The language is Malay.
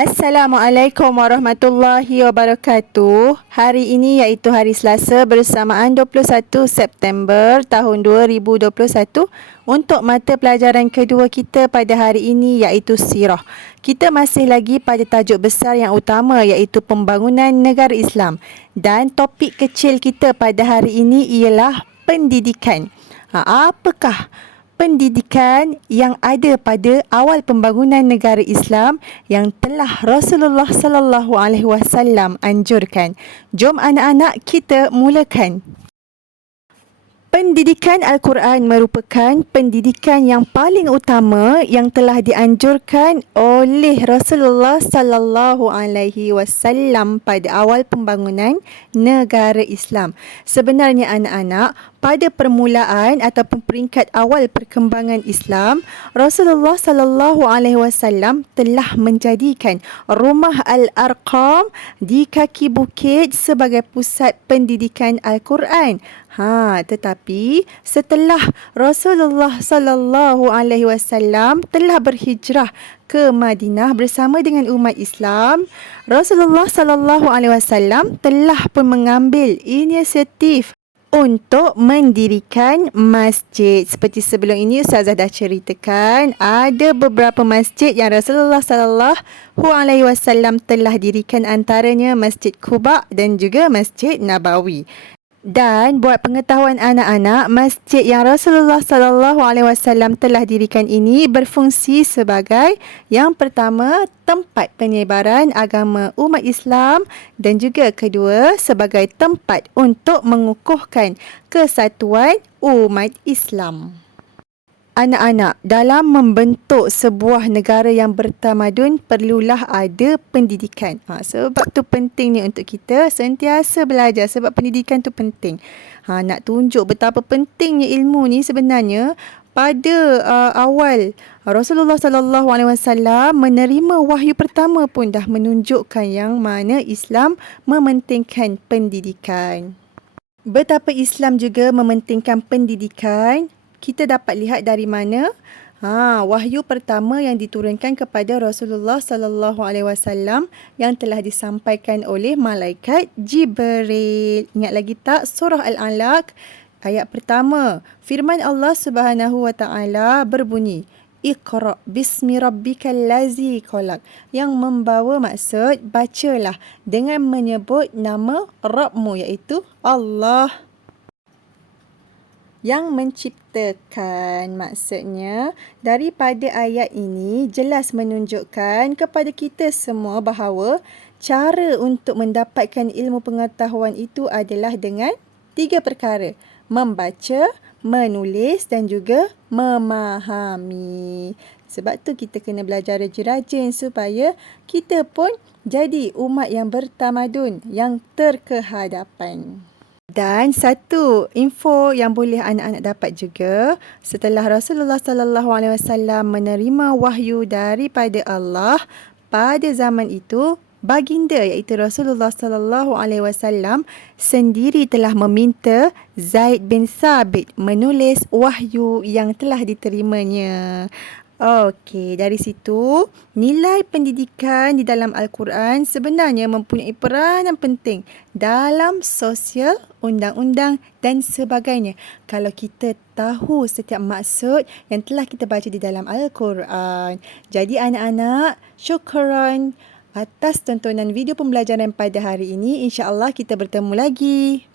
Assalamualaikum warahmatullahi wabarakatuh. Hari ini iaitu hari Selasa bersamaan 21 September tahun 2021 untuk mata pelajaran kedua kita pada hari ini iaitu Sirah. Kita masih lagi pada tajuk besar yang utama iaitu pembangunan negara Islam. Dan topik kecil kita pada hari ini ialah pendidikan. Apakah pendidikan yang ada pada awal pembangunan negara Islam yang telah Rasulullah sallallahu alaihi wasallam anjurkan? Jom anak-anak kita mulakan. Pendidikan Al-Quran merupakan pendidikan yang paling utama yang telah dianjurkan oleh Rasulullah sallallahu alaihi wasallam pada awal pembangunan negara Islam. Sebenarnya anak-anak, pada permulaan ataupun peringkat awal perkembangan Islam, Rasulullah sallallahu alaihi wasallam telah menjadikan Rumah Al-Arqam di kaki bukit sebagai pusat pendidikan Al-Quran. Tetapi setelah Rasulullah sallallahu alaihi wasallam telah berhijrah ke Madinah bersama dengan umat Islam, Rasulullah sallallahu alaihi wasallam telah pun mengambil inisiatif untuk mendirikan masjid. Seperti sebelum ini Ustazah dah ceritakan, ada beberapa masjid yang Rasulullah sallallahu alaihi wasallam telah dirikan, antaranya Masjid Quba dan juga Masjid Nabawi. Dan buat pengetahuan anak-anak, masjid yang Rasulullah sallallahu alaihi wasallam telah dirikan ini berfungsi sebagai yang pertama tempat penyebaran agama umat Islam dan juga kedua sebagai tempat untuk mengukuhkan kesatuan umat Islam. Anak-anak, dalam membentuk sebuah negara yang bertamadun perlulah ada pendidikan. Sebab tu pentingnya untuk kita sentiasa belajar, sebab pendidikan tu penting. Nak tunjuk betapa pentingnya ilmu ni sebenarnya, pada awal Rasulullah sallallahu alaihi wasallam menerima wahyu pertama pun dah menunjukkan yang mana Islam mementingkan pendidikan. Betapa Islam juga mementingkan pendidikan, kita dapat lihat dari mana? Wahyu pertama yang diturunkan kepada Rasulullah sallallahu alaihi wasallam yang telah disampaikan oleh malaikat Jibril. Ingat lagi tak surah Al-Alaq ayat pertama? Firman Allah Subhanahu wa taala berbunyi, Iqra bismi rabbikal lazi khalaq, yang membawa maksud bacalah dengan menyebut nama Rabbmu iaitu Allah yang menciptakan. Maksudnya, daripada ayat ini jelas menunjukkan kepada kita semua bahawa cara untuk mendapatkan ilmu pengetahuan itu adalah dengan 3 perkara: membaca, menulis dan juga memahami. Sebab tu kita kena belajar rajin-rajin supaya kita pun jadi umat yang bertamadun, yang terkehadapan. Dan satu info yang boleh anak-anak dapat juga, setelah Rasulullah sallallahu alaihi wasallam menerima wahyu daripada Allah, pada zaman itu baginda iaitu Rasulullah sallallahu alaihi wasallam sendiri telah meminta Zaid bin Thabit menulis wahyu yang telah diterimanya. Okey, dari situ nilai pendidikan di dalam Al-Quran sebenarnya mempunyai peranan penting dalam sosial, undang-undang dan sebagainya. Kalau kita tahu setiap maksud yang telah kita baca di dalam Al-Quran. Jadi anak-anak, syukran atas tontonan video pembelajaran pada hari ini. InsyaAllah kita bertemu lagi.